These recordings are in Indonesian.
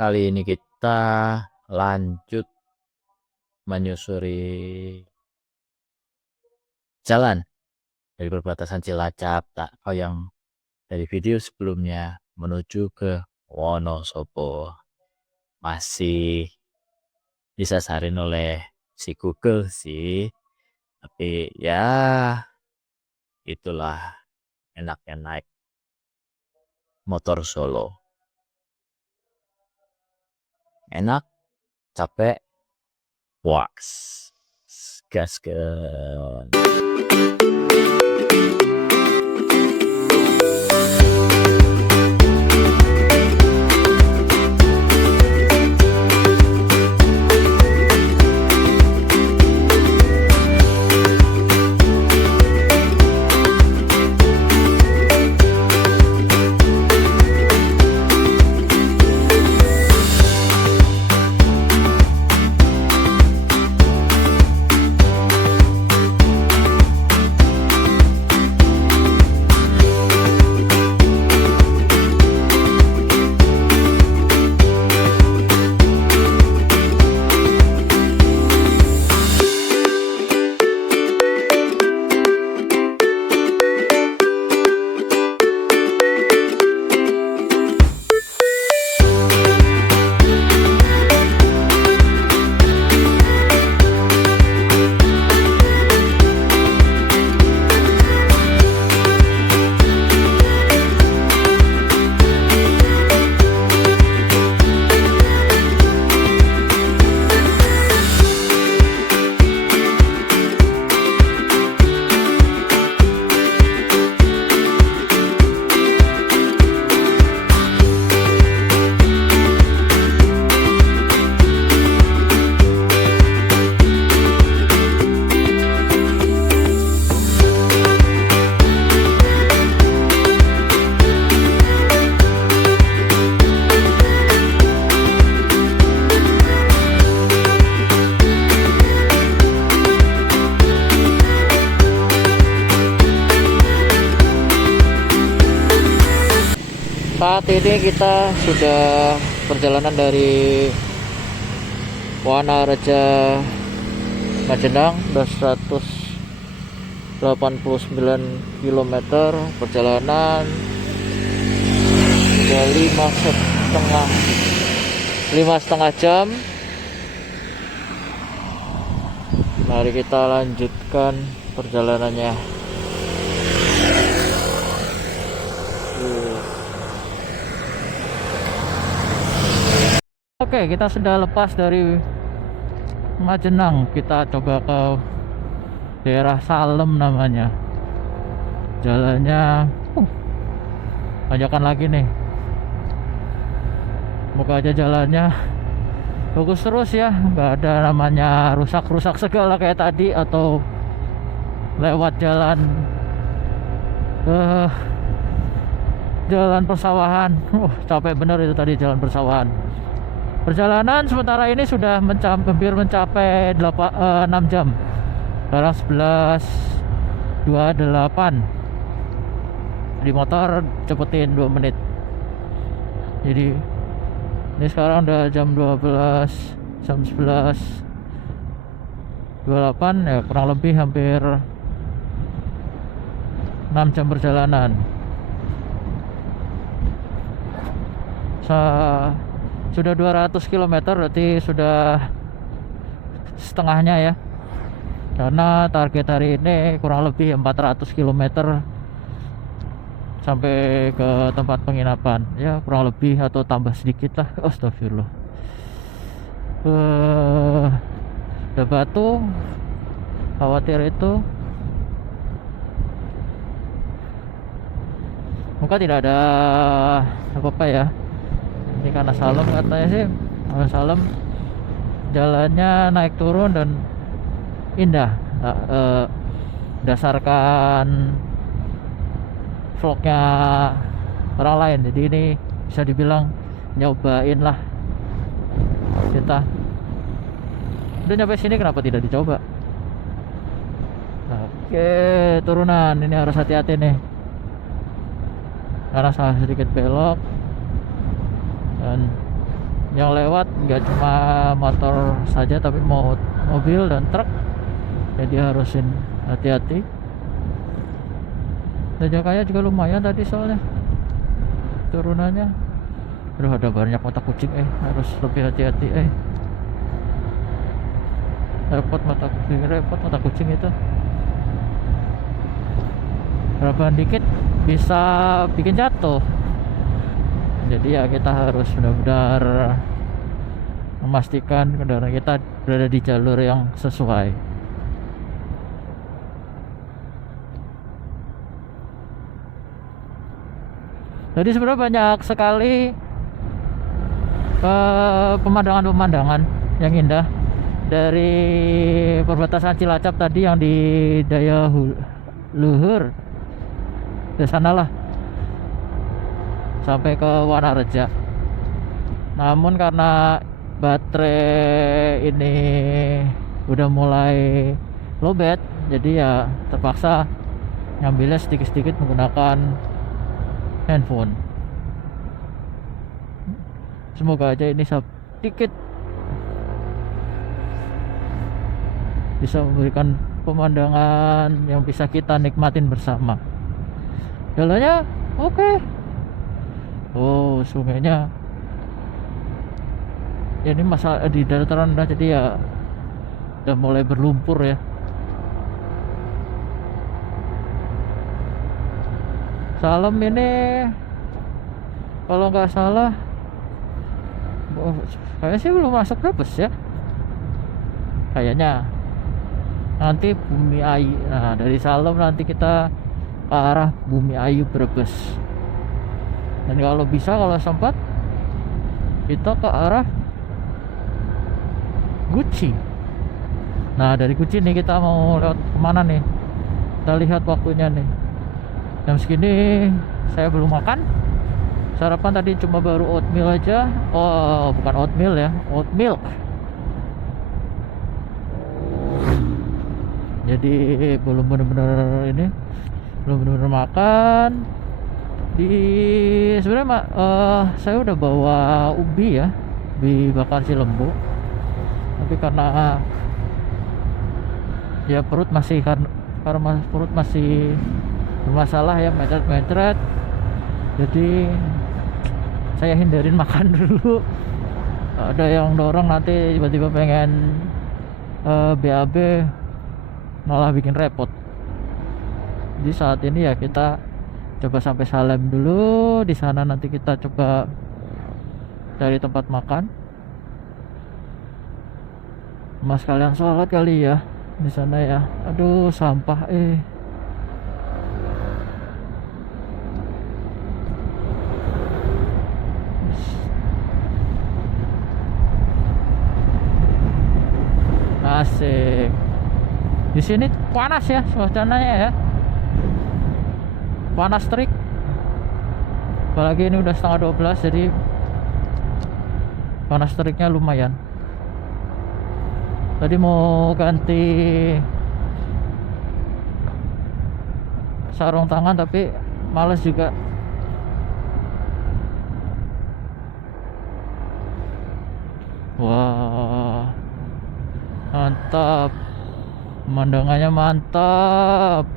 Kali ini kita lanjut menyusuri jalan dari perbatasan Cilacap atau yang dari video sebelumnya menuju ke Wonosobo. Masih disasarin oleh si Google sih, tapi ya itulah enaknya naik motor solo. Enak, capek, puas, gaskeun. Saat ini kita sudah perjalanan dari Wanareja Majenang, udah 189 km perjalanan, udah 5,5 jam. Mari kita lanjutkan perjalanannya. Oke, kita sudah lepas dari Majenang. Kita coba ke daerah Salem namanya. Jalannya tanjakan lagi nih. Moga aja jalannya bagus terus ya, nggak ada namanya rusak-rusak segala kayak tadi, atau lewat jalan jalan persawahan. Capek bener itu tadi, jalan persawahan. Perjalanan sementara ini sudah hampir mencapai 6 jam. Sekarang 11.28. Di motor cepetin 2 menit. Jadi ini sekarang udah jam 12, jam 11.28 ya, kurang lebih hampir 6 jam perjalanan. Sudah 200 km, berarti sudah setengahnya ya, karena target hari ini kurang lebih 400 km sampai ke tempat penginapan ya, kurang lebih atau tambah sedikit lah. Astagfirullah. Ada batu, khawatir itu. Muka tidak ada apa-apa ya. Ini karena Salem katanya sih, Salem jalannya naik turun dan indah. Berdasarkan vlognya orang lain, jadi ini bisa dibilang nyobain lah. Kita udah nyampe sini, kenapa tidak dicoba? Oke, turunan ini harus hati-hati nih, karena salah sedikit belok dan yang lewat nggak cuma motor saja tapi mau mobil dan truk, jadi harusin hati-hati. Tanjakannya juga lumayan tadi soalnya turunannya. Aduh, ada banyak mata kucing, harus lebih hati-hati. Repot mata kucing itu. Rebahan dikit bisa bikin jatuh. Jadi ya kita harus benar-benar memastikan kendaraan kita berada di jalur yang sesuai. Jadi sebenarnya banyak sekali pemandangan-pemandangan yang indah dari perbatasan Cilacap tadi yang di Daya Luhur, ke sanalah sampai ke Wanareja. Namun karena baterai ini udah mulai lowbat, jadi ya terpaksa ngambilnya sedikit-sedikit menggunakan handphone. Semoga aja ini sedikit bisa memberikan pemandangan yang bisa kita nikmatin bersama. Jalannya oke. Oh, sungainya ya ini masalah di dataran rendah, jadi ya udah mulai berlumpur ya. Salem ini kalau nggak salah kayaknya sih belum masuk Brebes ya, kayaknya. Nanti Bumi Ayu, nah dari Salem nanti kita ke arah Bumi Ayu Brebes. Dan kalau bisa, kalau sempat, kita ke arah Guci. Nah dari Guci nih kita mau lewat kemana nih? Kita lihat waktunya nih. Jam segini saya belum makan. Sarapan tadi cuma baru oatmeal aja. Oh, bukan oatmeal ya, oat milk. Jadi belum benar-benar ini, belum benar-benar makan. Sebenarnya saya udah bawa ubi ya, ubi bakar Cilembu. Tapi karena ya perut masih karena perut masih bermasalah ya, mecret-mecret. Jadi saya hindarin makan dulu. Ada yang dorong nanti tiba-tiba pengen BAB, malah bikin repot. Jadi saat ini ya kita coba sampai Salem dulu. Di sana nanti kita coba cari tempat makan. Mas kalian sholat kali ya di sana ya. Aduh, sampah asik. Di sini panas ya suasananya ya, panas terik. Apalagi ini udah setengah 12, jadi panas teriknya lumayan. Tadi mau ganti sarung tangan tapi males juga. Wah, mantap, pemandangannya mantap.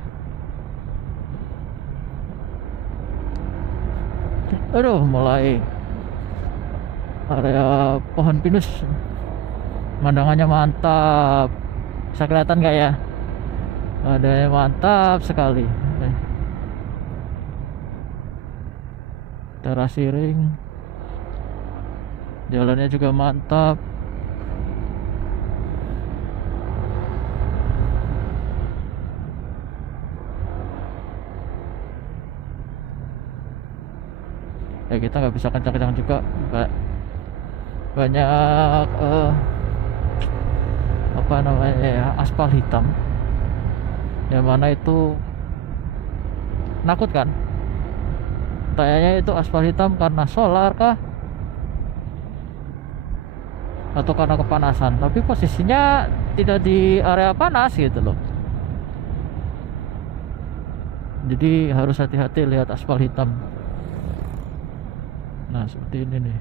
Aduh, mulai area pohon pinus, pemandangannya mantap. Bisa kelihatan nggak ya? Ada mantap sekali. Teras ring, jalannya juga mantap. Ya kita nggak bisa kencang-kencang juga, banyak apa namanya ya, aspal hitam, yang mana itu menakutkan. Kayaknya itu aspal hitam karena solar kah atau karena kepanasan, tapi posisinya tidak di area panas gitu loh. Jadi harus hati-hati lihat aspal hitam. Nah seperti ini nih.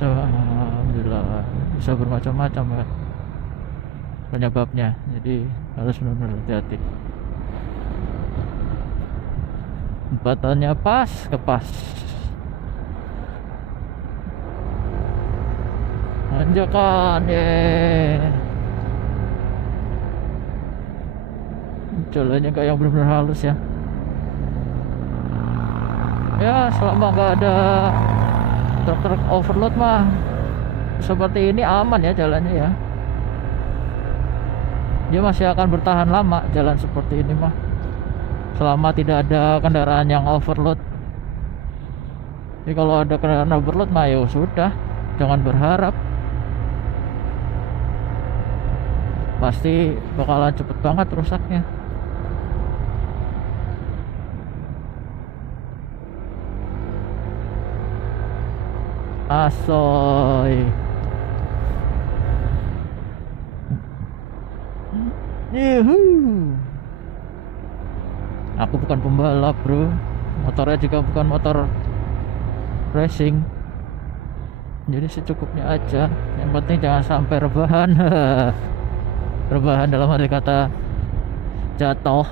bisa, alhamdulillah bisa bermacam-macam kan penyebabnya, jadi harus benar-benar hati-hati. Jembatannya pas ke pas, tanjakan jalannya kayak yang benar-benar halus ya. Ya selama nggak ada truk-truk overload mah seperti ini aman ya jalannya ya. Dia masih akan bertahan lama jalan seperti ini mah, selama tidak ada kendaraan yang overload. Jadi kalau ada kendaraan overload mah ya sudah, jangan berharap, pasti bakalan cepet banget rusaknya. Asoy. Yuhu. Aku bukan pembalap bro, motornya juga bukan motor racing, jadi secukupnya aja. Yang penting jangan sampai rebahan. Rebahan dalam arti kata jatuh.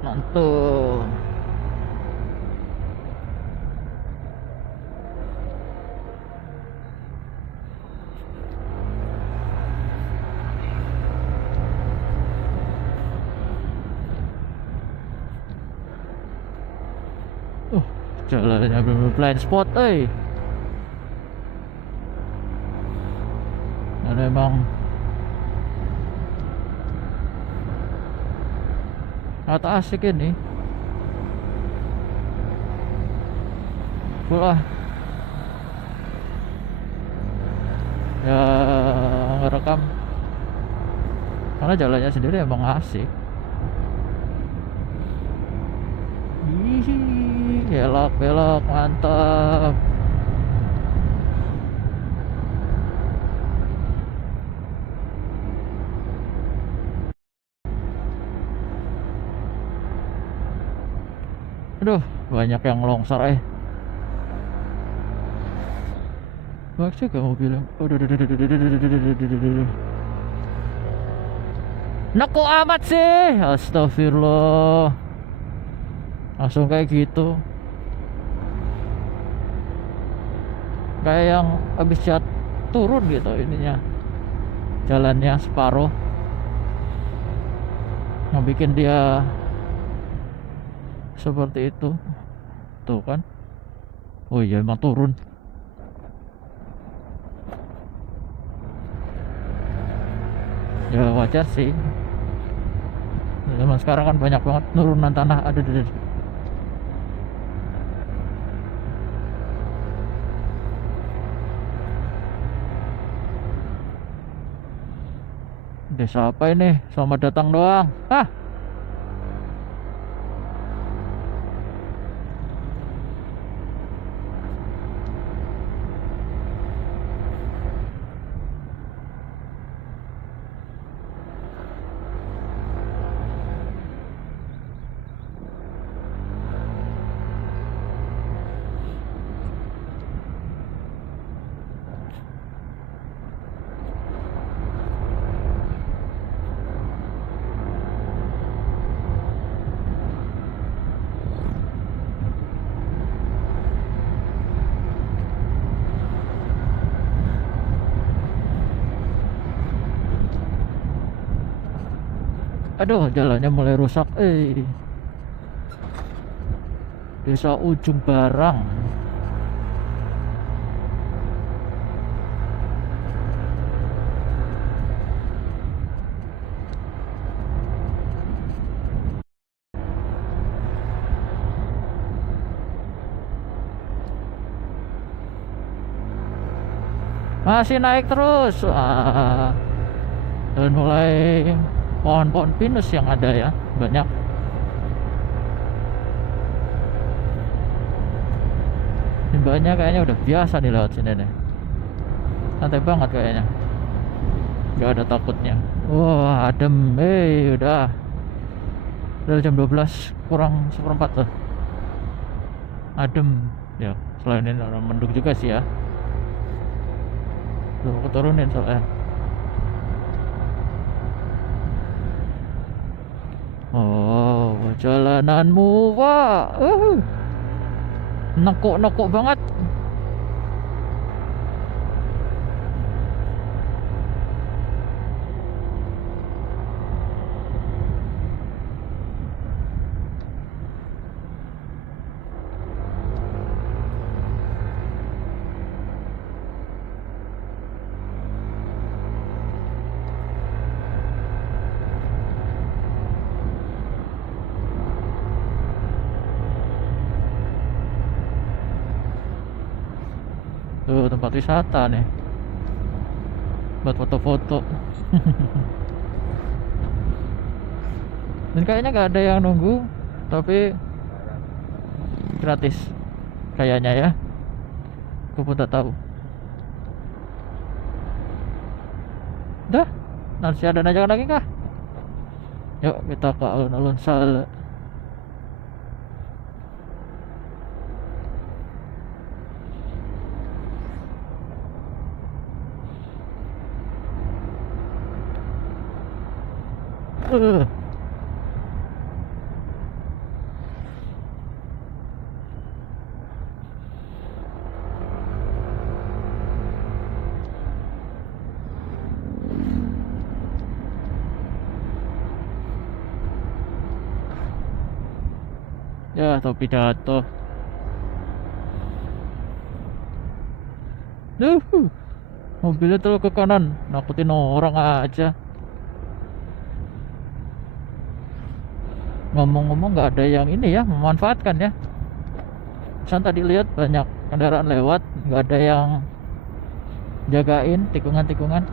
Mantul. Jalannya bener-bener blind spot, dan emang sangat asik ini. Full ya ngerekam karena jalannya sendiri emang asik. Belok mantap. Aduh, banyak yang longsor Banyak juga mobil yang Neko amat sih. Astagfirullah. Langsung kayak gitu, kayak yang habis turun gitu ininya, jalannya separuh, yang bikin dia seperti itu tuh kan. Oh iya emang turun. Ya wajar sih, zaman sekarang kan banyak banget nurunan tanah. Aduh. Desa apa ini? Selamat datang doang. Aduh, jalannya mulai rusak. Desa Ujung Barang. Masih naik terus. Dan mulai pohon-pohon pinus yang ada ya, banyak. keduanya kayaknya udah biasa nih lewat sini nih, santai banget kayaknya, nggak ada takutnya. Wah adem, udah jam 12 kurang seperempat tuh, adem ya. Selain ini orang mendung juga sih ya, tuh aku turunin soalnya. Oh jalananmu wah nekuk banget. Tuh tempat wisata nih buat foto-foto. Dan kayaknya nggak ada yang nunggu, tapi gratis kayaknya ya, aku pun tak tahu. Dah, nanti ada ajakan lagi kah? Yuk kita ke alun-alun Saleh. Uh. Ya atau pidato. Mobilnya tuh ke kanan, nakutin orang aja. Ngomong-ngomong nggak ada yang ini ya, memanfaatkan ya. Saya tadi lihat banyak kendaraan lewat, nggak ada yang jagain tikungan-tikungan.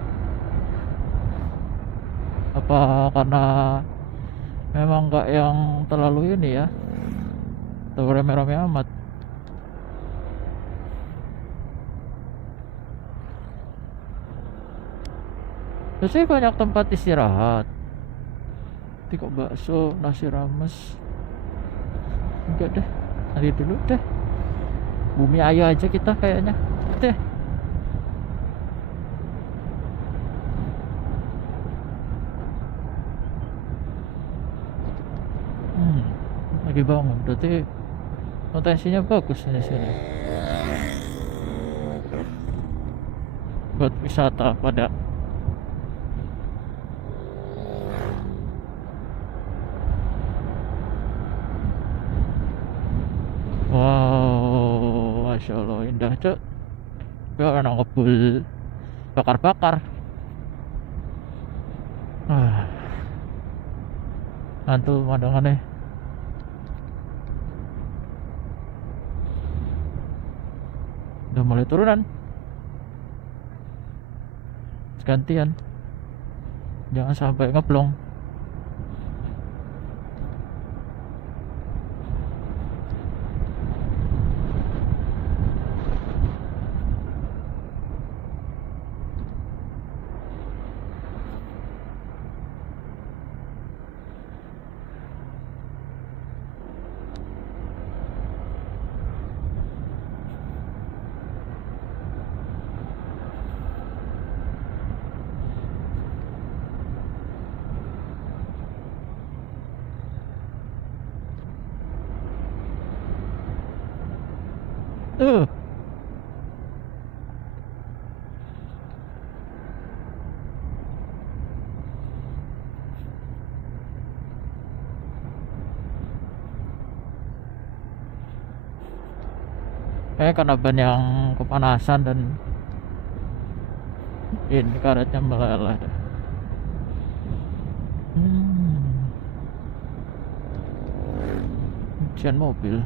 Apa karena memang nggak yang terlalu ini ya, terlalu rame-rame amat. Biasanya banyak tempat istirahat. Kok bakso, nasi rames. Enggak deh, nanti dulu deh. Bumi Ayu aja kita kayaknya deh. Lagi bangun, berarti potensinya bagus di sini buat wisata pada. Wow, masya Allah indah cok. Ya orang ngebul bakar-bakar. Mantul pemandangannya. Udah mulai turunan. Gantian. Jangan sampai ngeblong. Uh. Kayak karena ban yang kepanasan dan ini karetnya meleleh. Cucian mobil.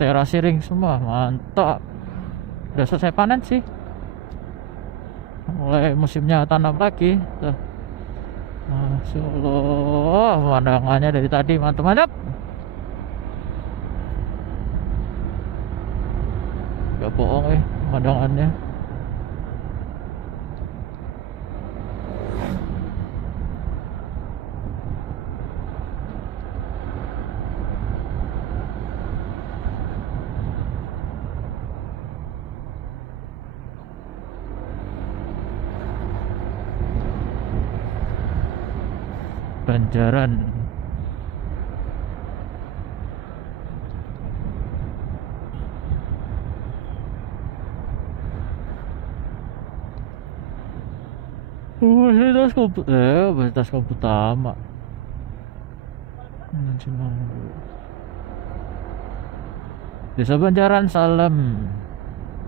terasi ring semua, mantap. Udah selesai panen sih, mulai musimnya tanam lagi tuh. Masya Allah, pemandangannya dari tadi mantap-mantap. Gak bohong pemandangannya. Banjaran. Universitas Utama. Desa Banjaran, Salem,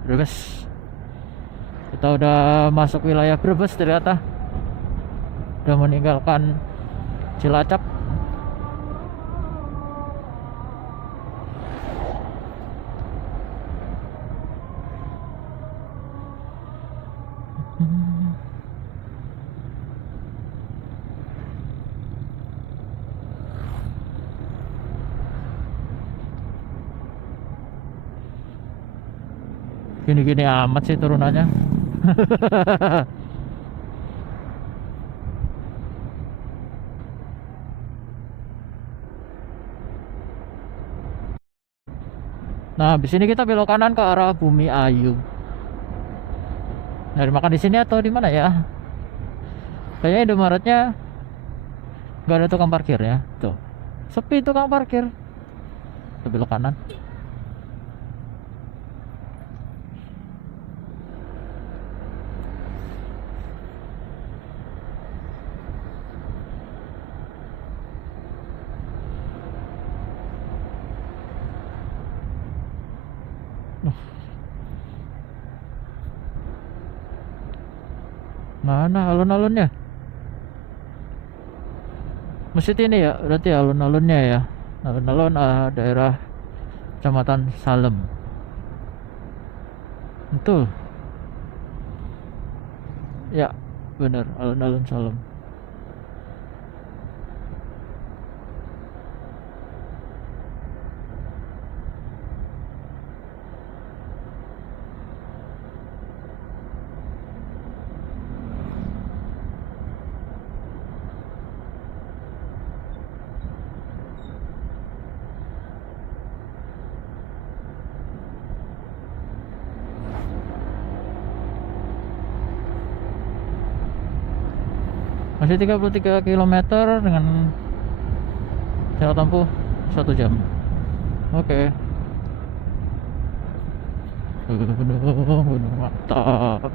Brebes. Kita udah masuk wilayah Brebes ternyata. Udah meninggalkan Cilacap. Gini-gini amat sih turunannya. Nah, di sini kita belok kanan ke arah Bumi Ayu. Nyari makan di sini atau di mana ya? Kayaknya Indomaretnya nggak ada tukang parkir ya. Tuh, sepi tukang parkir. Kita belok kanan. Mana alun-alunnya? Masjid ini ya, berarti alun-alunnya ya. Alun-alun daerah Kecamatan Salem. Betul. Ya, bener, alun-alun Salem. Masih 33 km dengan jarak tempuh 1 jam. Oke. Gunung mantap.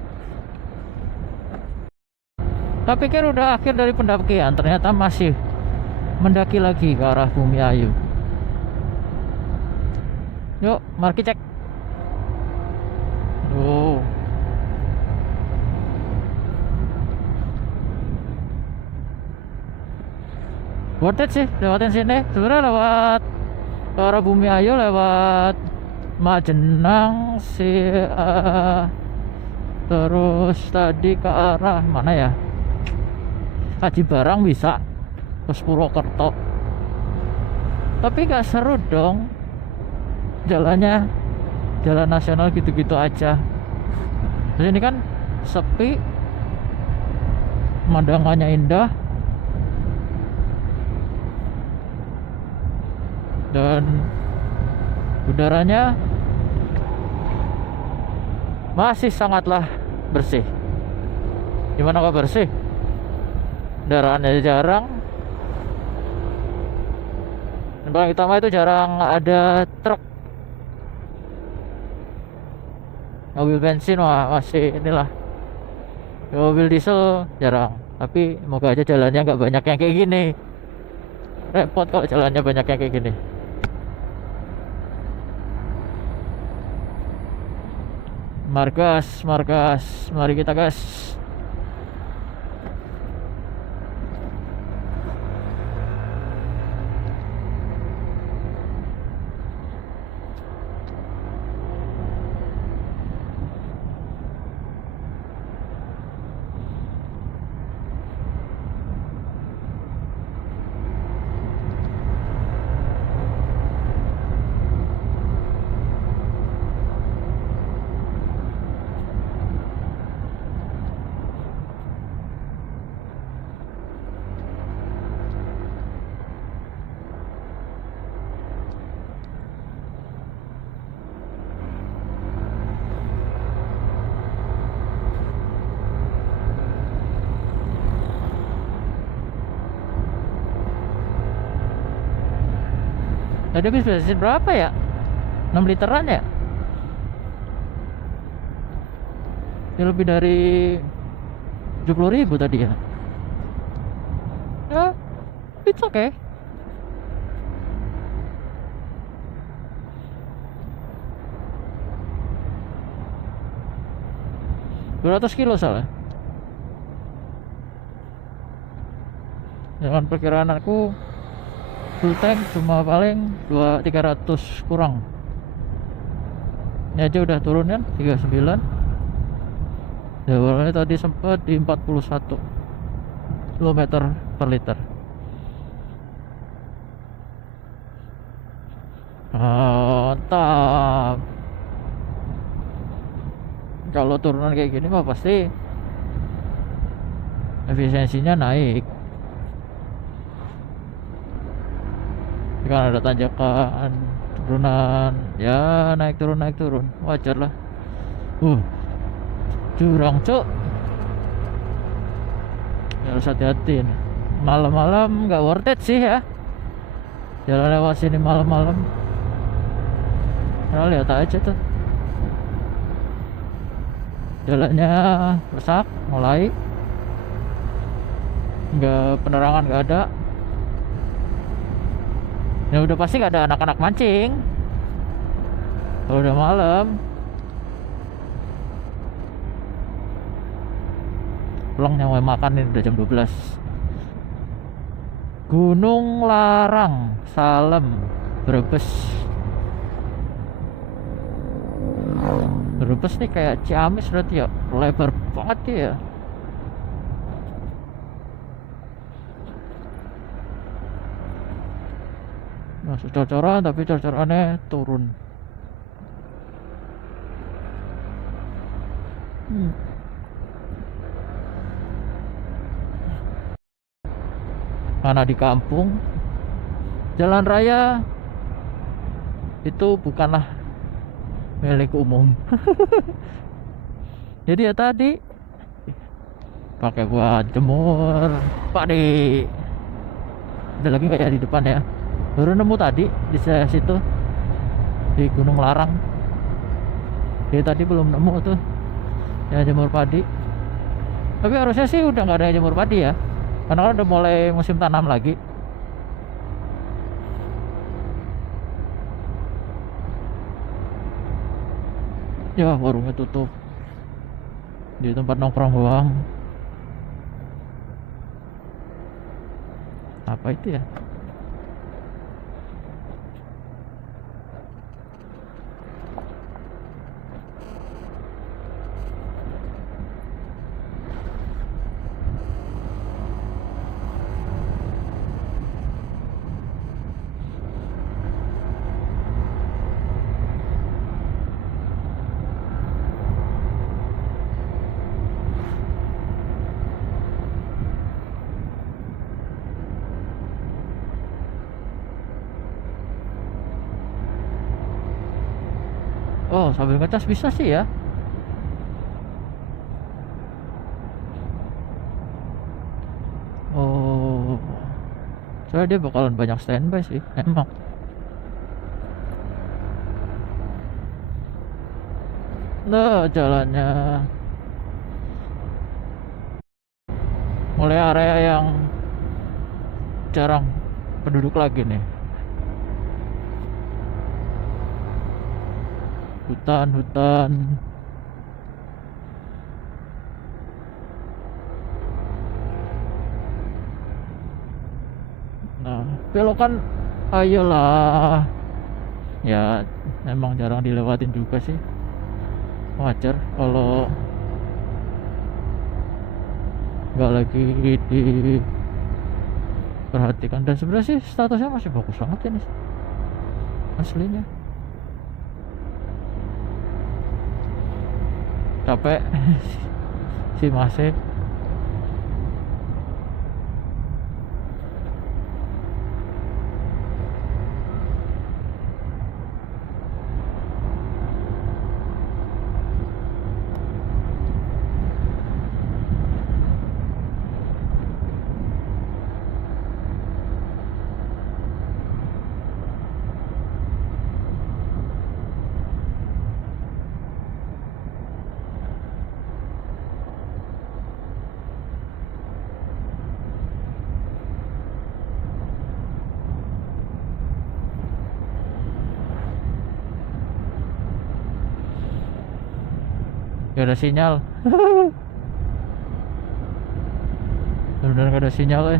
Tak pikir udah akhir dari pendakian, ternyata masih mendaki lagi ke arah Bumi Ayu. Yuk, mari cek. Oh. Worth it sih lewatin sini. Sebenarnya lewat ke arah Bumi Ayu lewat Majenang terus tadi ke arah mana ya? Haji Barang bisa ke Purwokerto. Tapi gak seru dong. Jalannya jalan nasional gitu-gitu aja. Terus ini kan sepi, pemandangannya indah, dan udaranya masih sangatlah bersih. Gimana kok bersih? Kendaraannya jarang. Yang paling utama itu jarang ada truk. Mobil bensin masih inilah. Mobil diesel jarang. Tapi semoga aja jalannya nggak banyak yang kayak gini. Repot kalau jalannya banyak yang kayak gini. Margas, mari kita gas. Tadi habis bensin berapa ya? 6 literan ya? Ya lebih dari 70.000 tadi ya. Ya, it's okay. Berapa kilo salah? Dengan perkiraan aku full tank cuma paling 300 kurang. Ini aja udah turun kan 39. Ya awalnya tadi sempat di 41 km per liter. Mantap. Kalau turunan kayak gini mah pasti efisiensinya naik. Kan ada tanjakan, turunan, ya naik turun wajar lah. Jurang cok, harus hati-hati nih. Malam-malam nggak worth it sih ya jalan lewat sini malam-malam. Nah, lihat aja tuh jalannya rusak mulai, nggak, penerangan nggak ada. Ya udah pasti nggak ada anak-anak mancing kalau udah malam. Pulang nyawa makan ini udah jam 12. Gunung Larang, Salem, Brebes. Brebes nih kayak Ciamis berarti ya, lebar banget ya. Masuk cor-coran tapi cor-corannya turun. Karena di kampung jalan raya itu bukanlah milik umum. Jadi ya tadi pakai buat jemur padi. Ada lagi kayak di depan ya, baru nemu tadi di situ di Gunung Larang. Jadi tadi belum nemu tuh ya jemur padi, tapi harusnya sih udah nggak ada yang jemur padi ya, karena kan udah mulai musim tanam lagi. Ya warungnya tutup, di tempat nongkrong doang. Apa itu ya? Oh, sambil ngecas bisa sih ya. Oh, soalnya dia bakalan banyak standby sih emang. Nah, jalannya mulai area yang jarang penduduk lagi nih. Hutan-hutan. Nah, belokan ayolah. Ya, emang jarang dilewatin juga sih. Wajar kalau nggak lagi diperhatikan. Dan sebenarnya sih statusnya masih bagus banget ini aslinya. Capek si masih. gak ada sinyal. Bener-bener gak ada sinyal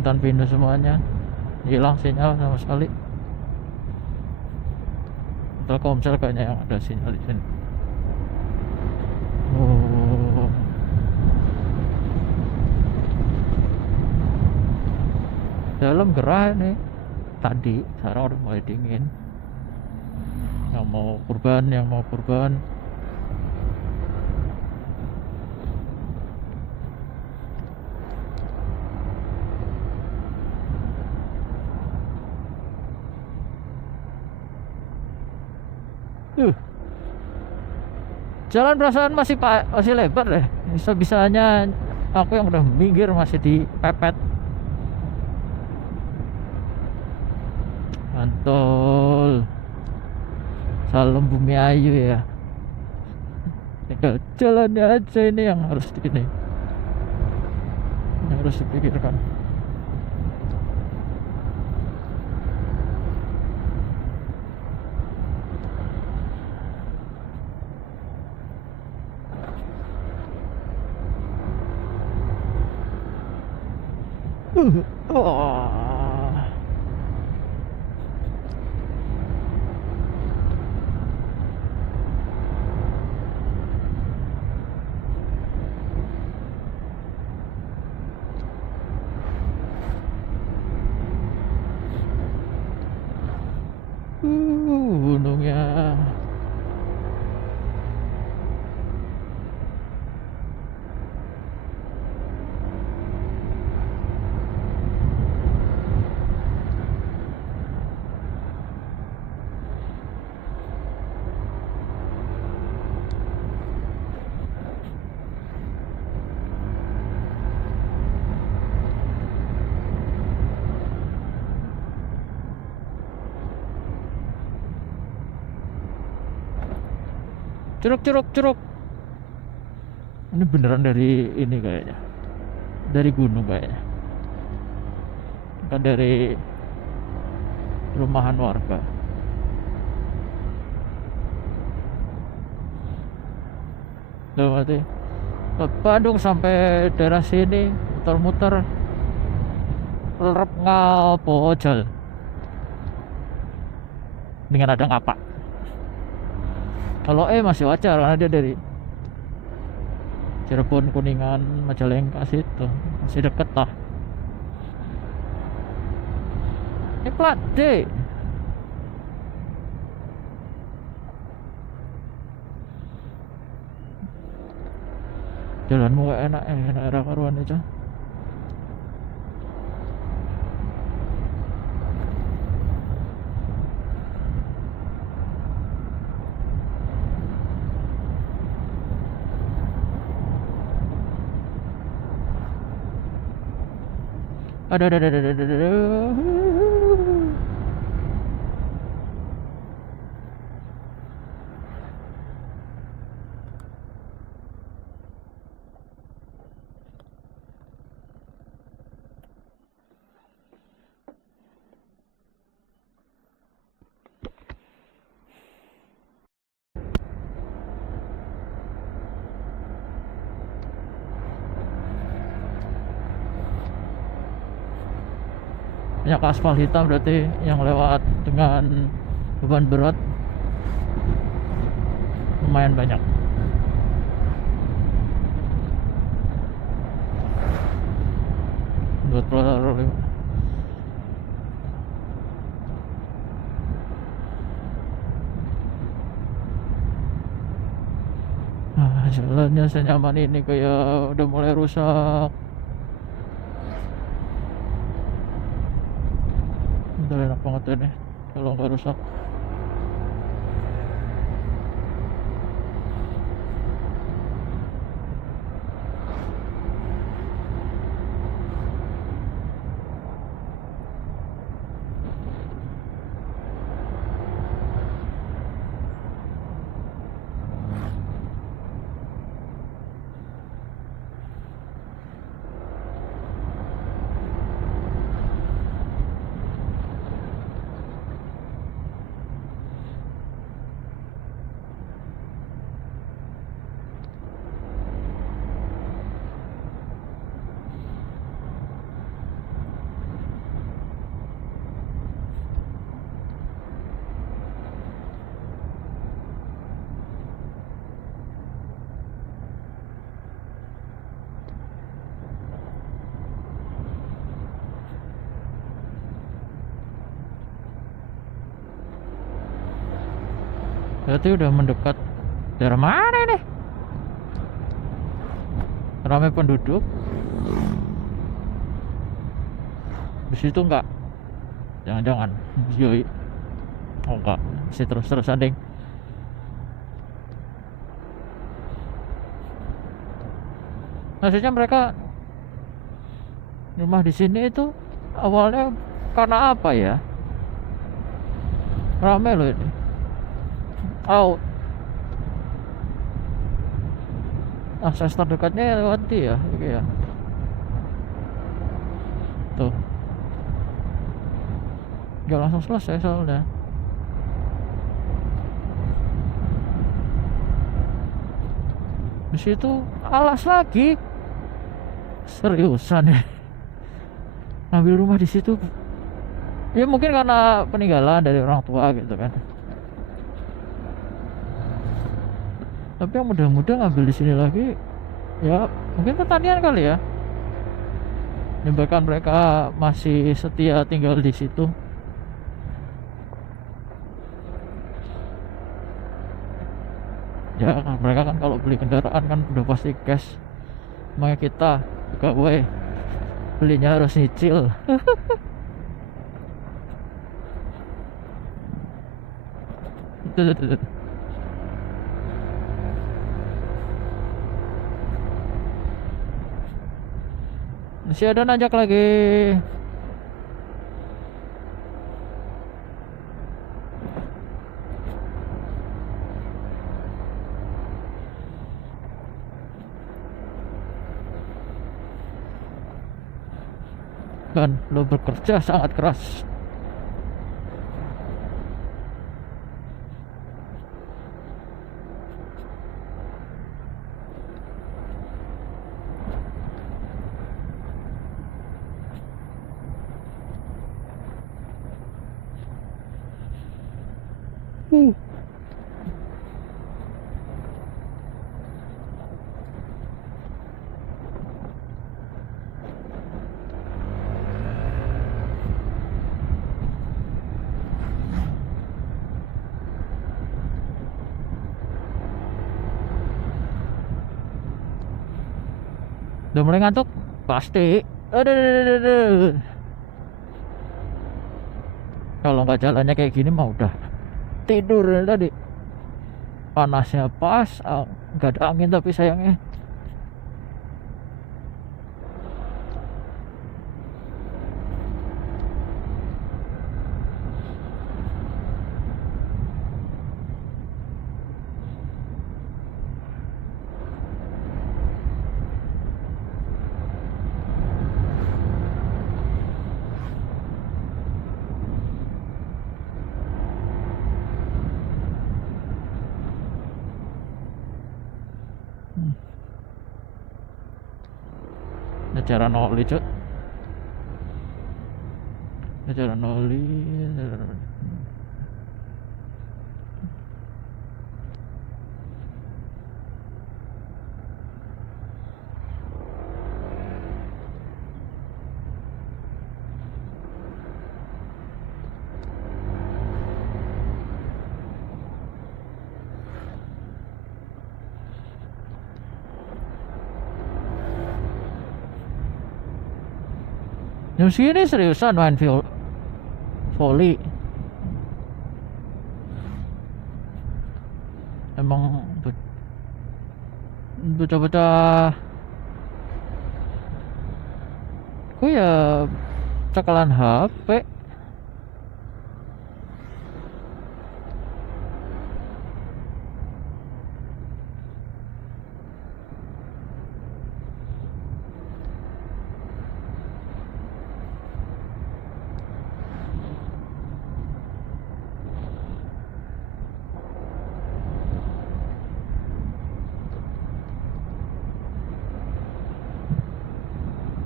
Hutan pinus semuanya, hilang sinyal sama sekali. Telkomsel kayaknya yang ada sinyal di sini. Oh. Dalam gerah nih tadi, sekarang udah mulai dingin. Yang mau kurban. Jalan perasaan masih lebar deh. Bisa-bisanya aku yang udah minggir masih dipepet. Mantul. Salam Bumi Ayu ya. Tinggal jalannya aja ini yang harus dipikirkan. Oh. Gunungnya. Curug. Ini beneran dari ini kayaknya. Dari gunung kayaknya. Bukan dari rumahan warga. Tuh berarti Bandung sampai daerah sini muter-muter lerep ngapojol. Dengan ada ngapa? Kalau masih wajar karena dia dari Cirebon, Kuningan, Majalengka situ masih deket lah. Ini plat D. Jalanmu gak enak daerah karuan itu. Ada. Banyak aspal hitam berarti yang lewat dengan beban berat lumayan banyak. Jalannya senyaman ini kayak udah mulai rusak. Udah enak banget ini kalau nggak rusak. Berarti udah mendekat daerah mana ini? Ramai penduduk. Di situ enggak? Jangan-jangan. Yoi. Oh enggak, masih terus-terusan ding. Maksudnya mereka rumah di sini itu awalnya karena apa ya? Ramai loh ini. Oh, akses terdekatnya lewat dia, oke ya. Tuh, nggak langsung selesai soalnya. Di situ alas lagi. Seriusan ya. Ngambil rumah di situ. Ya mungkin karena peninggalan dari orang tua gitu kan. Tapi yang muda-muda ngambil di sini lagi, ya mungkin pertanian kali ya. Bahkan mereka masih setia tinggal di situ. Ya kan mereka kan kalau beli kendaraan kan udah pasti cash. Makanya kita gak boleh belinya harus nyicil. Tuh. Masih ada nanjak lagi. Dan lo bekerja sangat keras. Udah mulai ngantuk? Pasti. Aduh. Kalau nggak jalannya kayak gini mah udah tidur tadi. Panasnya pas, nggak ada angin tapi sayangnya. Acara noli cok. Acara noli. Jam segini seriusan main volley. Emang bocah-bocah kok ya cakalan HP.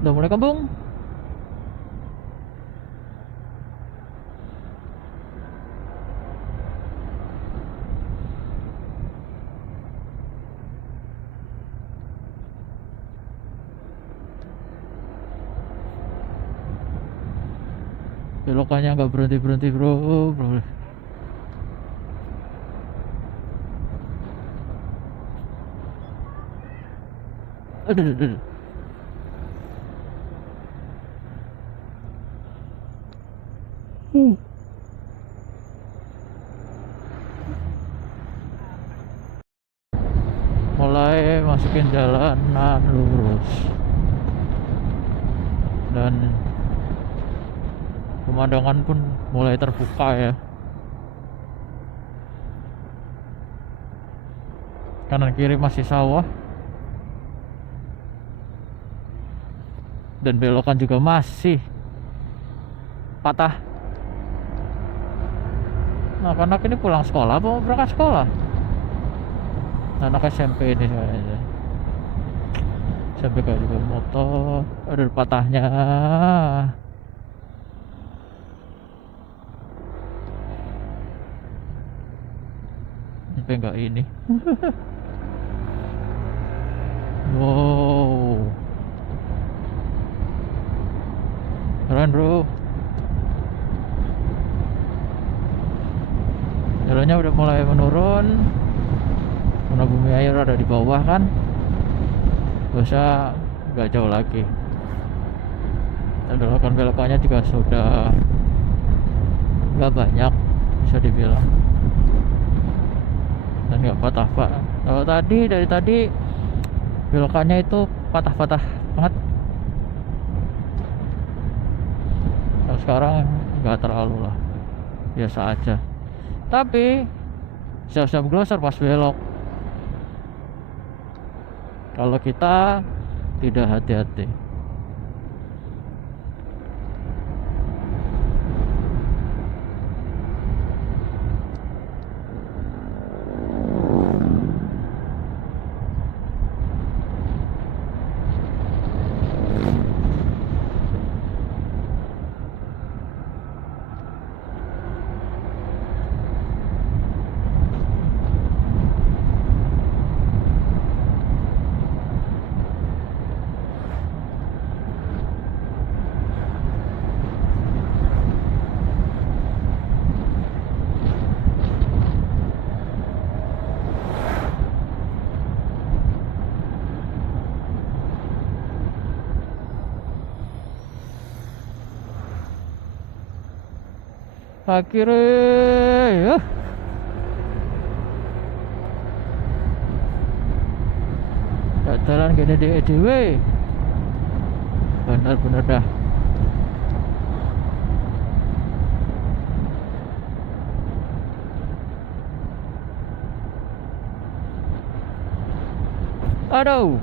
Udah mulai kembung. Belokannya nggak berhenti bro. Aduh, aduh, aduh. Uh, mulai masukin jalanan lurus dan pemandangan pun mulai terbuka ya. Kanan kiri masih sawah dan belokan juga masih patah. Anak-anak ini pulang sekolah apa mau berangkat sekolah? Anak SMP ini kayaknya. SMP kayak juga motor. Ada patahnya. Sampai enggak ini. Wow. Keren bro. Jalannya udah mulai menurun karena bumi air ada di bawah kan, bisa nggak jauh lagi. Dan belokan-belokannya juga sudah nggak banyak bisa dibilang, dan nggak patah pak. Kalau dari tadi belokannya itu patah-patah banget. Kalau sekarang nggak terlalu lah, biasa aja. Tapi siap-siap glosor pas belok kalau kita tidak hati-hati. Akhirnya ya jalan gini di EDW bener-bener dah. Aduh,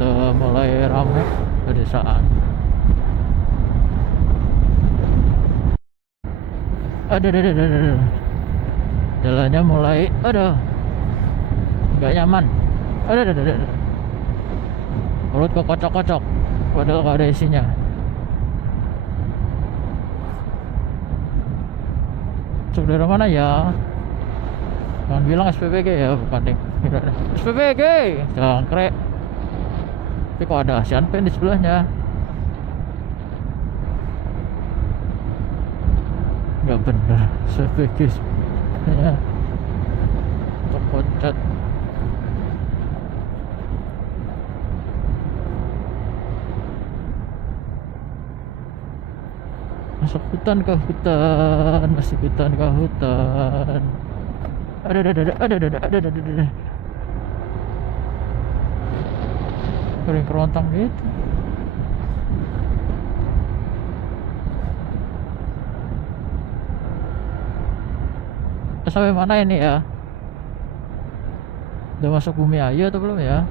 udah mulai rame pedesaan. Aduh. Jalannya mulai, aduh, nggak nyaman. Aduh. Perut kocok-kocok, padahal nggak ada isinya. Saudara mana ya? Jangan bilang SPBG ya, bukan deh. SPBG, jangkrik. Tapi kok ada Asian Paint di sebelahnya? Nggak bener, SPBG. Ya, toko cat. Masuk hutan ke hutan, masih hutan ke hutan. Ada. Kering kerontang gitu. Sampai mana ini ya? Udah masuk bumi ayu atau belum ya?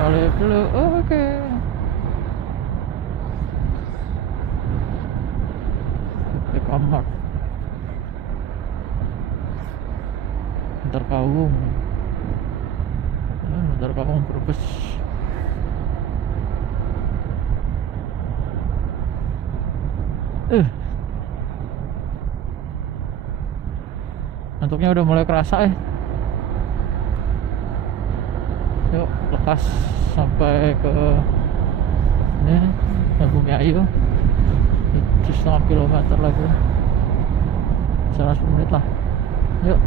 Salib dulu, oke. Di kamar terkawung. Brebes. Ngantuknya udah mulai kerasa Yuk lekas sampai ke ini Bumi Ayu, 7,5 kilometer lagi, 110 menit lah. Yuk.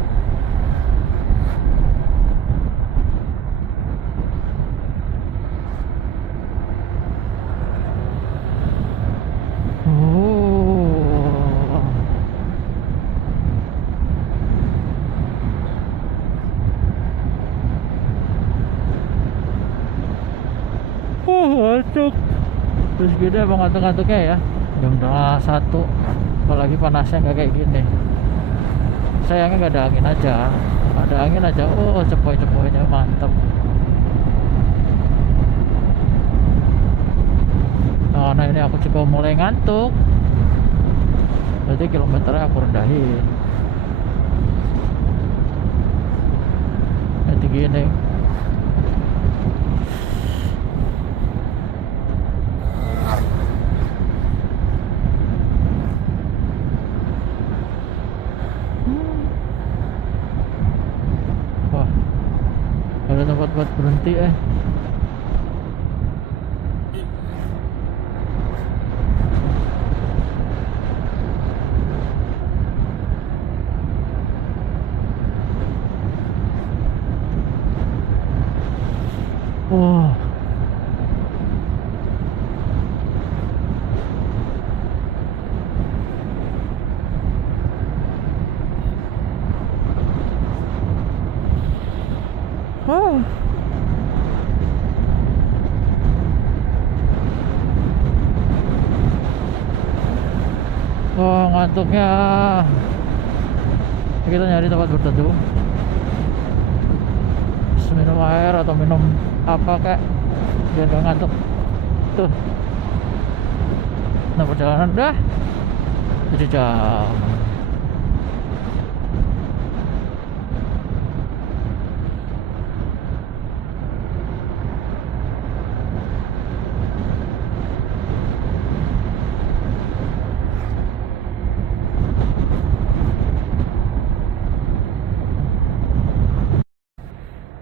Ngantuk. Terus gini emang ngantuk-ngantuknya ya jam 1, apalagi panasnya nggak kayak gini. Sayangnya nggak ada angin aja. Ada angin aja, oh cepoi-cepoinya mantep. Nah ini aku juga mulai ngantuk, berarti kilometernya aku rendahin. Nanti gini ada tempat buat berhenti wah. Oh, ngantuknya. Kita nyari tempat berteduh, minum air atau minum apa kayak biar gak ngantuk tuh. Nah perjalanan udah 7 jam.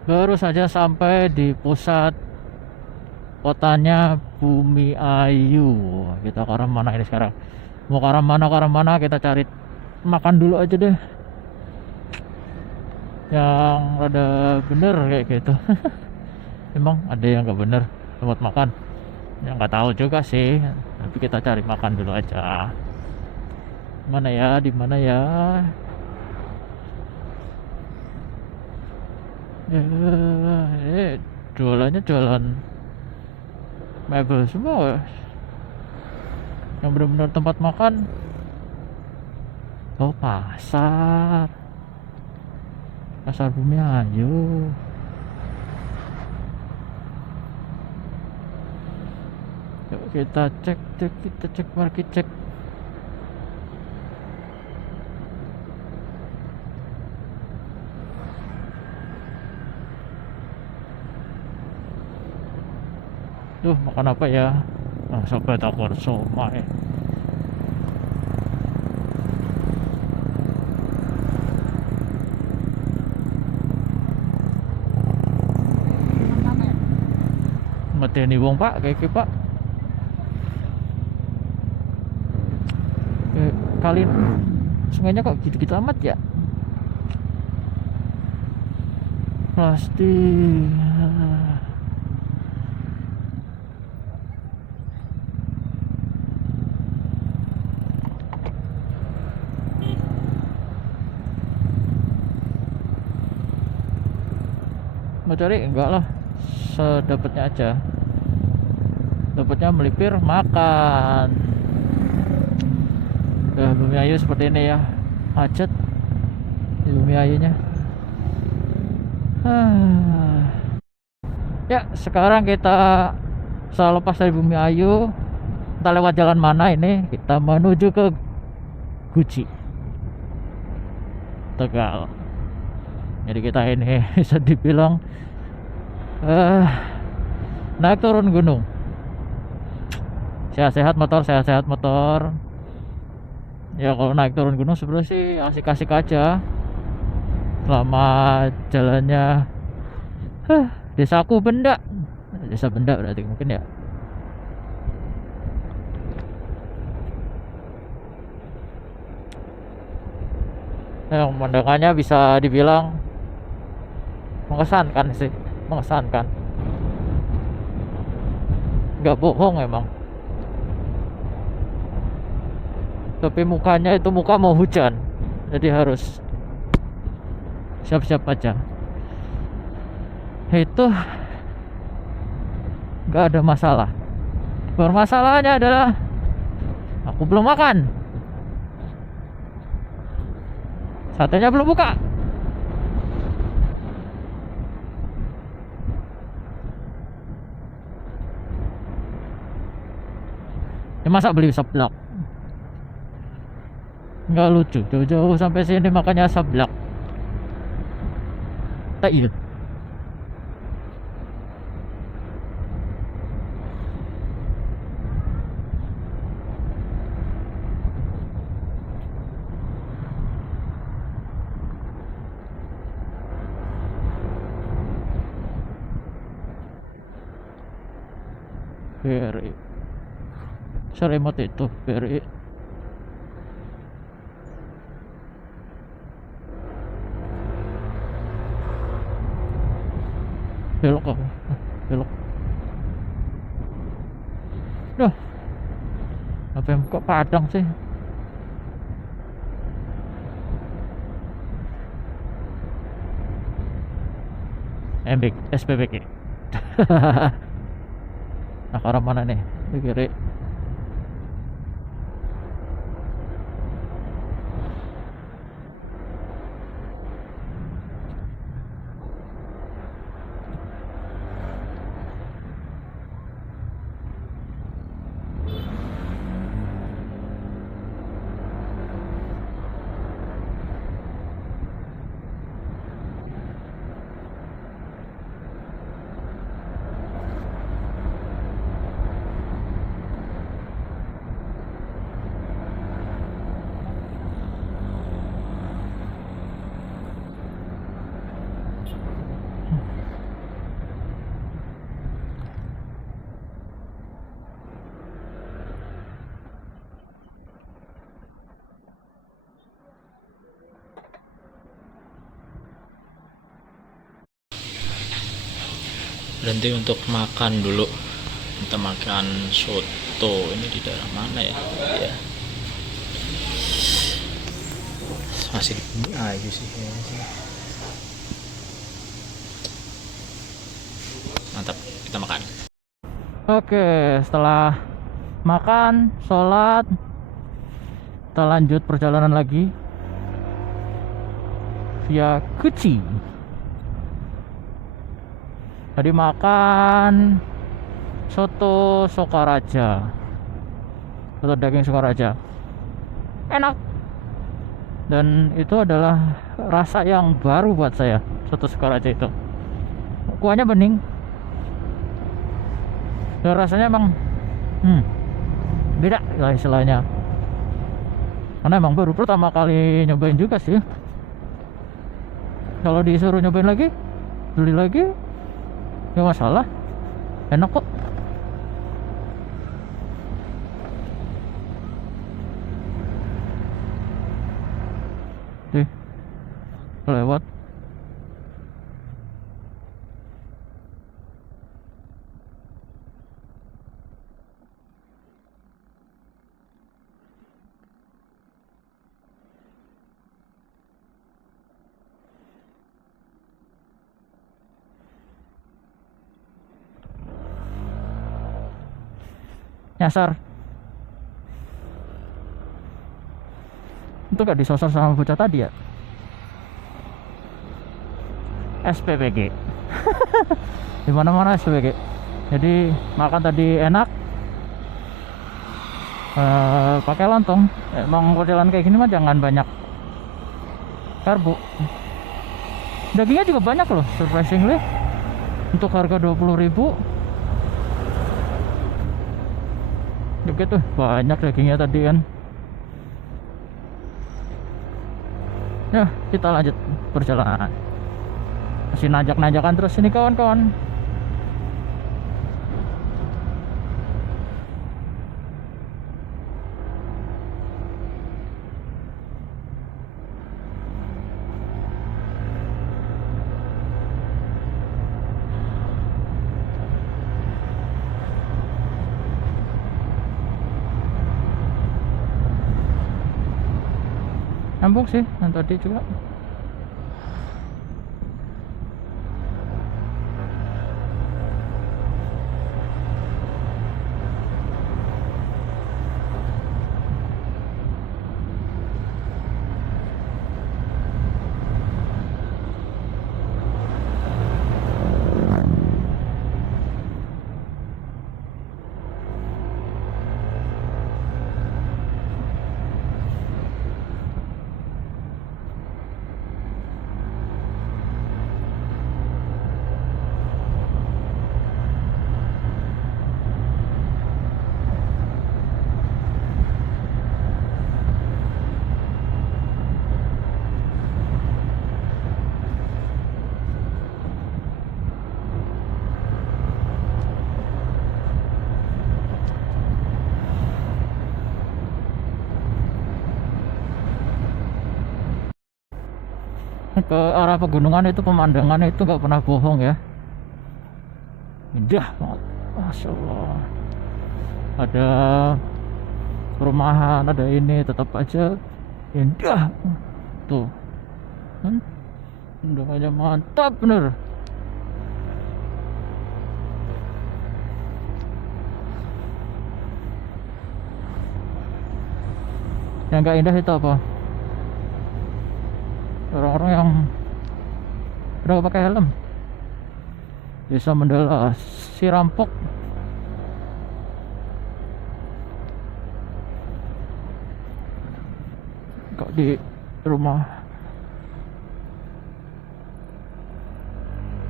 Baru saja sampai di pusat kotanya Bumi Ayu. Kita ke arah mana ini sekarang? Mau ke arah mana kita cari makan dulu aja deh yang rada bener kayak gitu. Emang ada yang gak bener tempat makan? Yang nggak tahu juga sih, tapi kita cari makan dulu aja. Mana ya, di mana ya? Jualannya jualan mebel semua, yang benar-benar tempat makan. Oh pasar Bumi Ayu. Yuk kita cek, mari cek. Duh, makan apa ya? Sampai takut somai. Mateni wong pak, kayak pak. Kali sungainya kok gitu-gitu amat ya? Plastik. Mau cari enggak lah, sedapatnya aja. Dapatnya melipir makan. Bumi Ayu seperti ini ya, macet di Bumi Ayunya. Ya sekarang kita setelah lepas dari Bumi Ayu, kita lewat jalan mana ini? Kita menuju ke Guci, Tegal. Jadi kita ini bisa dibilang eh naik turun gunung. Sehat-sehat motor, sehat-sehat motor. Ya kalau naik turun gunung sebenarnya sih asik-asik aja. Selama jalannya desaku benda. Desa benda berarti mungkin ya. Yang pemandangannya bisa dibilang mengesankan sih, mengesankan. Nggak bohong emang. Tapi mukanya itu muka mau hujan, jadi harus siap-siap aja. Itu nggak ada masalah. Permasalahannya adalah aku belum makan. Satenya belum buka. Ya masa beli seblak? Nggak lucu, jauh-jauh sampai sini makannya seblak. Tak iya. BRI seremot itu BRI. Belok apa? Belok. Duh, apa yang kok Padang sih? MBK, SPBK. Nah, ke arah mana nih? Ke kiri. Berhenti untuk makan dulu. Kita makan soto. Ini di daerah mana ya? Ya. Masih di sini aja sih kayaknya. Mantap, kita makan. Oke, setelah makan, sholat, kita lanjut perjalanan lagi via Kuci. Tadi makan soto Sokaraja, soto daging Sokaraja, enak. Dan itu adalah rasa yang baru buat saya, soto Sokaraja itu. Kuahnya bening, dan rasanya emang beda lah istilahnya. Karena emang baru pertama kali nyobain juga sih. Kalau disuruh nyobain lagi, beli lagi, gak masalah, enak kok. Lewat. Nyasar. Itu gak disosor sama bocah tadi ya? SPBG. Dimana-mana SPBG. Jadi makan tadi enak, pakai lontong. Emang modelan kayak gini mah jangan banyak karbo. Dagingnya juga banyak loh, surprisingly. untuk harga 20.000 juga tuh banyak dagingnya tadi kan. Ya kita lanjut perjalanan, masih nanjak-nanjakan terus ini kawan-kawan. Nyambung sih yang tadi juga. Ke arah pegunungan itu pemandangannya itu nggak pernah bohong ya, indah banget, masya Allah. Ada perumahan, ada ini, tetap aja indah tuh kan, udah aja mantap bener. Yang nggak indah itu apa, orang-orang yang udah nggak pakai helm bisa mendalah si rampok. Kok di rumah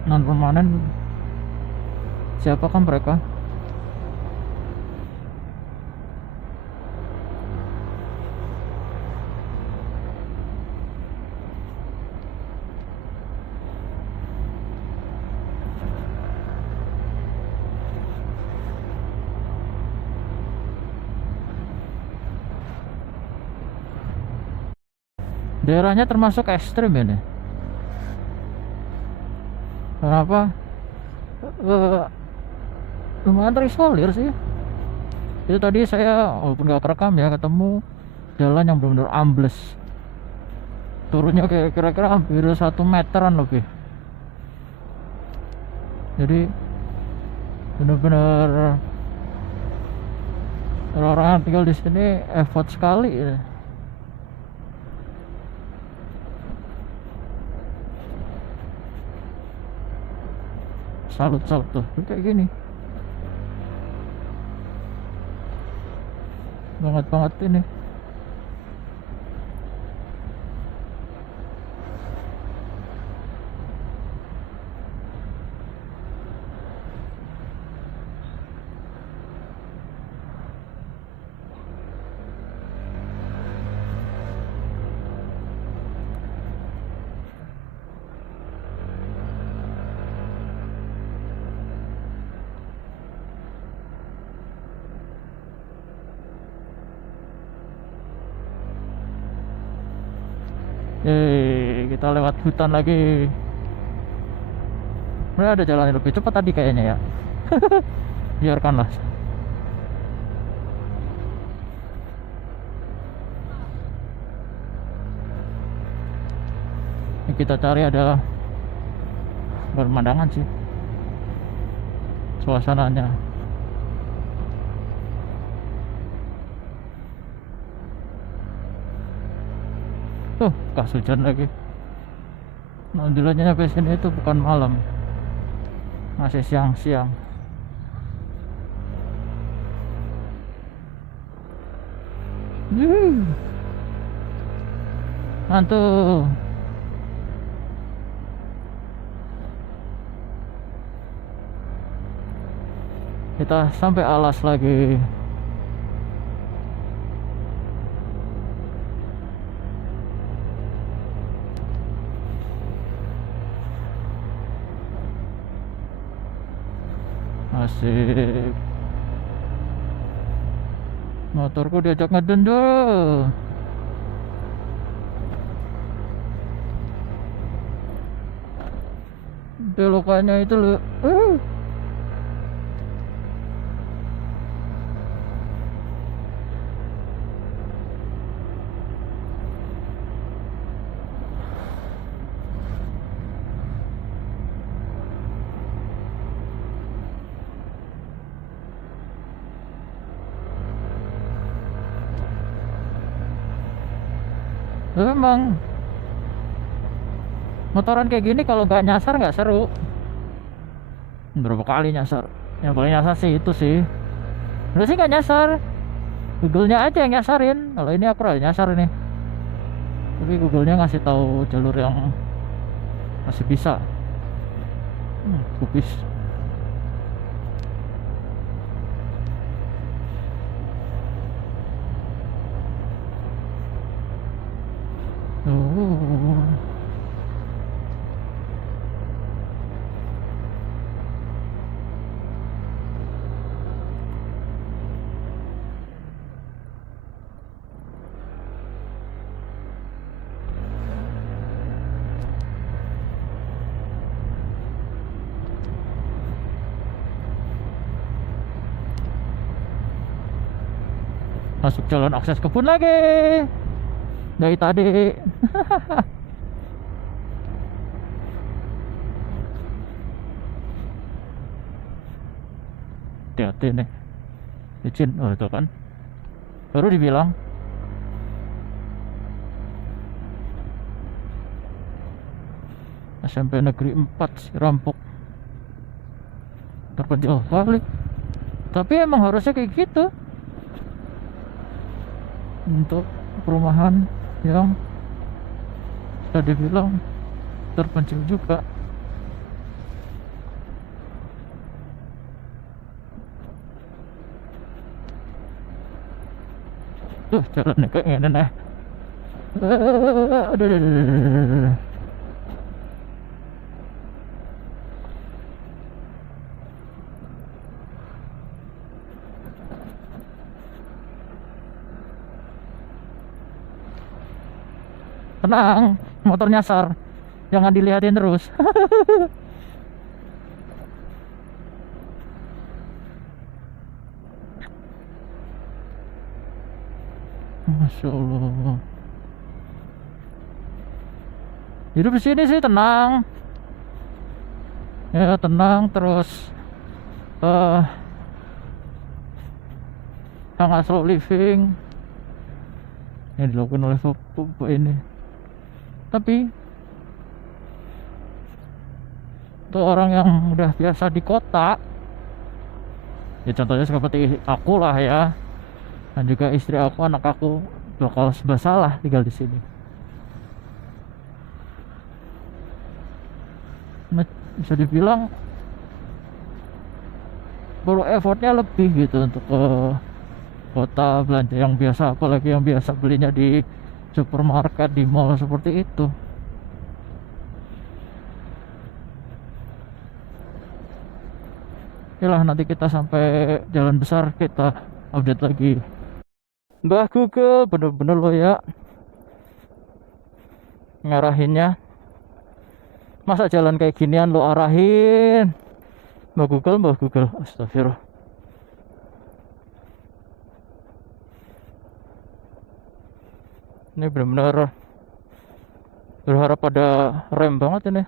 non permanen, siapakah mereka? Daerahnya termasuk ekstrim ini. Kenapa? Eh, Lumayan terisolir sih. Itu tadi saya walaupun gak kerekam ya, ketemu jalan yang benar-benar ambles. Turunnya kayak kira-kira hampir 1 meteran lebih. Jadi benar-benar orang-orang yang tinggal di sini effort sekali ya. Salut tuh kayak gini, banget ini. Kita lewat hutan lagi. Mereka ada jalan yang lebih cepat tadi kayaknya ya. Biarkanlah. Yang kita cari adalah pemandangan sih, suasananya. Tuh, kas hujan lagi. Nah, jalannya sampai sini itu bukan malam, masih siang-siang. Mantul. kita sampai alas lagi. Asik. Motorku diajak ngedendel. Belokannya itu loh. Emang motoran kayak gini kalau nggak nyasar nggak seru. Berapa kali nyasar? Yang paling nyasar sih itu sih. Udah sih nggak nyasar. Google-nya aja yang nyasarin. Kalau ini aku udah nyasar ini. Tapi Google-nya ngasih tahu jalur yang masih bisa. Kupis. Masuk jalan akses kebun lagi dari tadi. Hati-hati nih licin. Oh itu kan baru dibilang. SMP Negeri 4 Rampok terpencil balik. Tapi emang harusnya kayak gitu untuk perumahan yang sudah dibilang terpencil juga. Tuh jalannya kayak gini nih. Aduh. Tenang, motor nyasar. Jangan dilihatin terus. Masya Allah. Hidup di sini sih tenang. Ya tenang terus. Sangat slow living yang dilakukan oleh bapak ini. Tapi untuk orang yang udah biasa di kota, ya contohnya seperti aku lah ya, dan juga istri aku, anak aku bakal serba salah tinggal di sini. Nah, bisa dibilang perlu effortnya lebih gitu untuk ke kota belanja yang biasa, apalagi yang biasa belinya di supermarket, di mall seperti itu. Yalah, nanti kita sampai jalan besar kita update lagi. Mbah Google bener-bener lo ya ngarahinnya. Masa jalan kayak ginian lo arahin? Mbah Google, astagfirullah. Ini benar-benar berharap pada rem banget ini.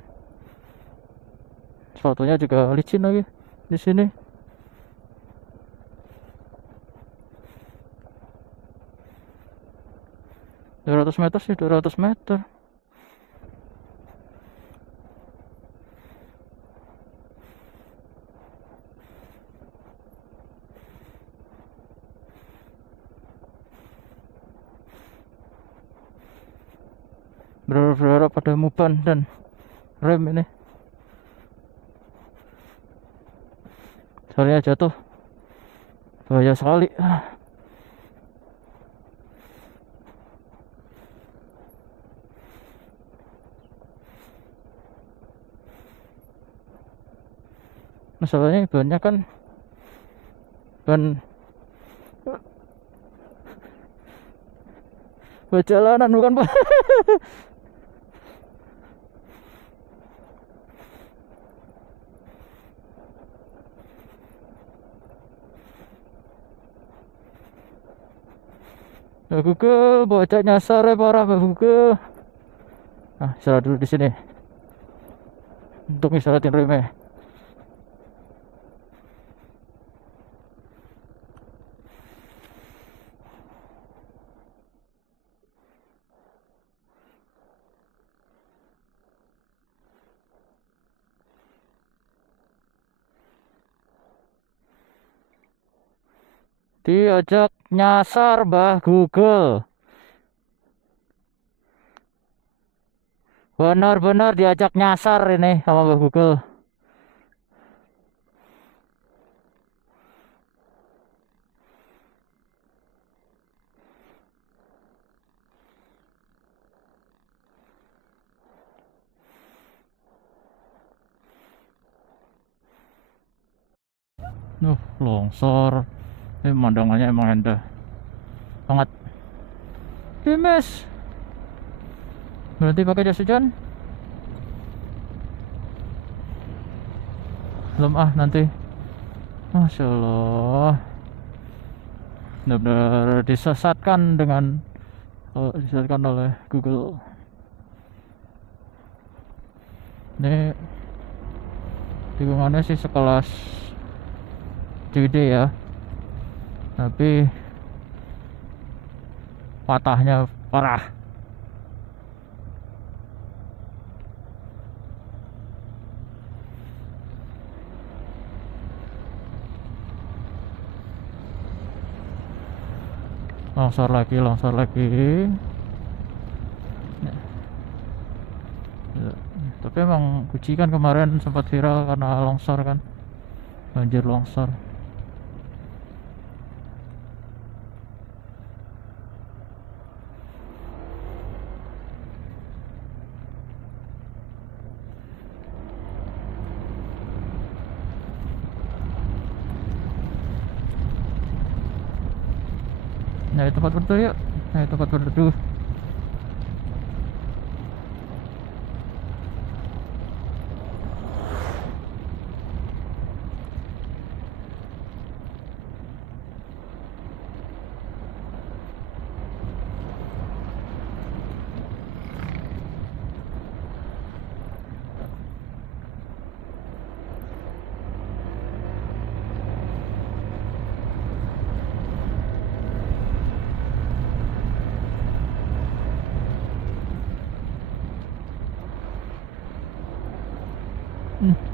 Sepatunya juga licin lagi di sini. Dua ratus meter sih, 200 meter. Berharap pada muban dan rem ini. Soalnya jatuh bahaya sekali. Masalahnya banyak kan ban jalanan bukan Pak. Ya Google, bocah nyasar ya parah Pak Google. Nah, istirahat dulu di sini untuk istirahatin remeh. Diajak nyasar Mbah Google. Benar-benar diajak nyasar ini sama Mbah Google. Longsor. Ini pemandangannya emang indah banget. Dimes. Berhenti pakai jas hujan? Belum nanti. Masya Allah. Benar-benar disesatkan disesatkan oleh Google. Ini tikungannya sih sekelas JD ya, tapi patahnya parah. Longsor lagi. Ya, tapi emang Guci kan kemarin sempat viral karena longsor kan, banjir longsor. Nah, tempat berteduh yuk. Tempat berteduh.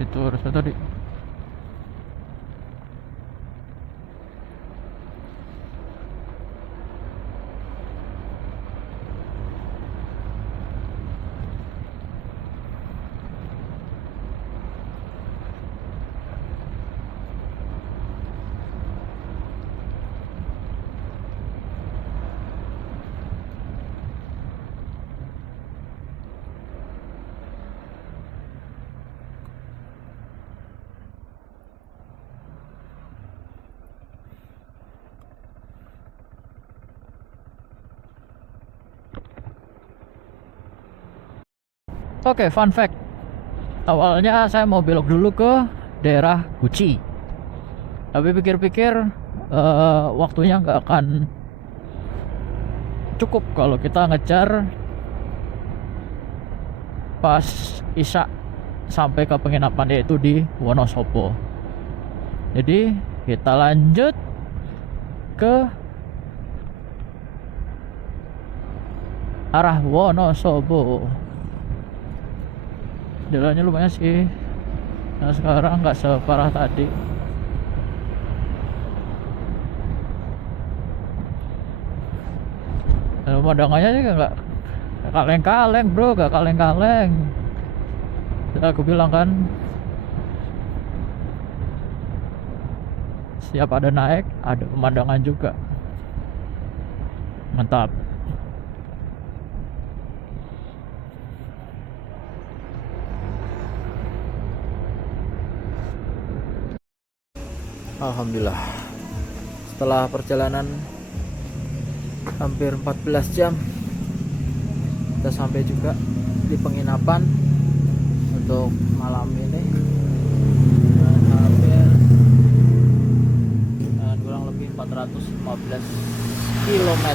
Itu harusnya tadi. Oke, fun fact. Awalnya saya mau belok dulu ke daerah Guci, tapi pikir-pikir waktunya nggak akan cukup kalau kita ngejar pas Isya sampai ke penginapan, yaitu di Wonosobo. Jadi kita lanjut ke arah Wonosobo. Jalannya lumayan sih. Nah, sekarang nggak separah tadi. Dan pemandangannya juga nggak kaleng-kaleng bro, nggak kaleng-kaleng. Aku bilang kan, ya pada naik, ada pemandangan juga. Mantap. Alhamdulillah, setelah perjalanan hampir 14 jam kita sampai juga di penginapan untuk malam ini. Dan hampir kurang lebih 415 km.